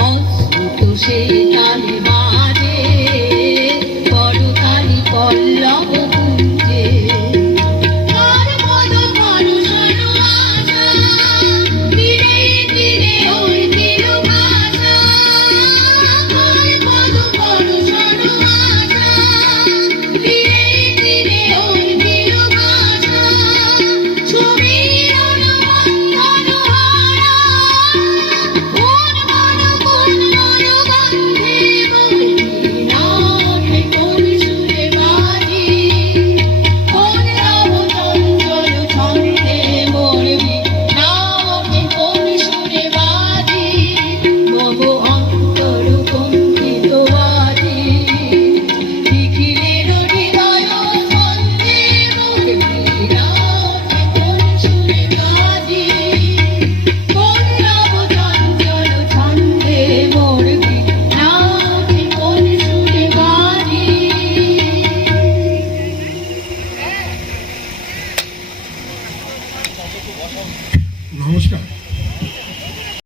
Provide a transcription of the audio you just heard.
অস্ত সেই 直しか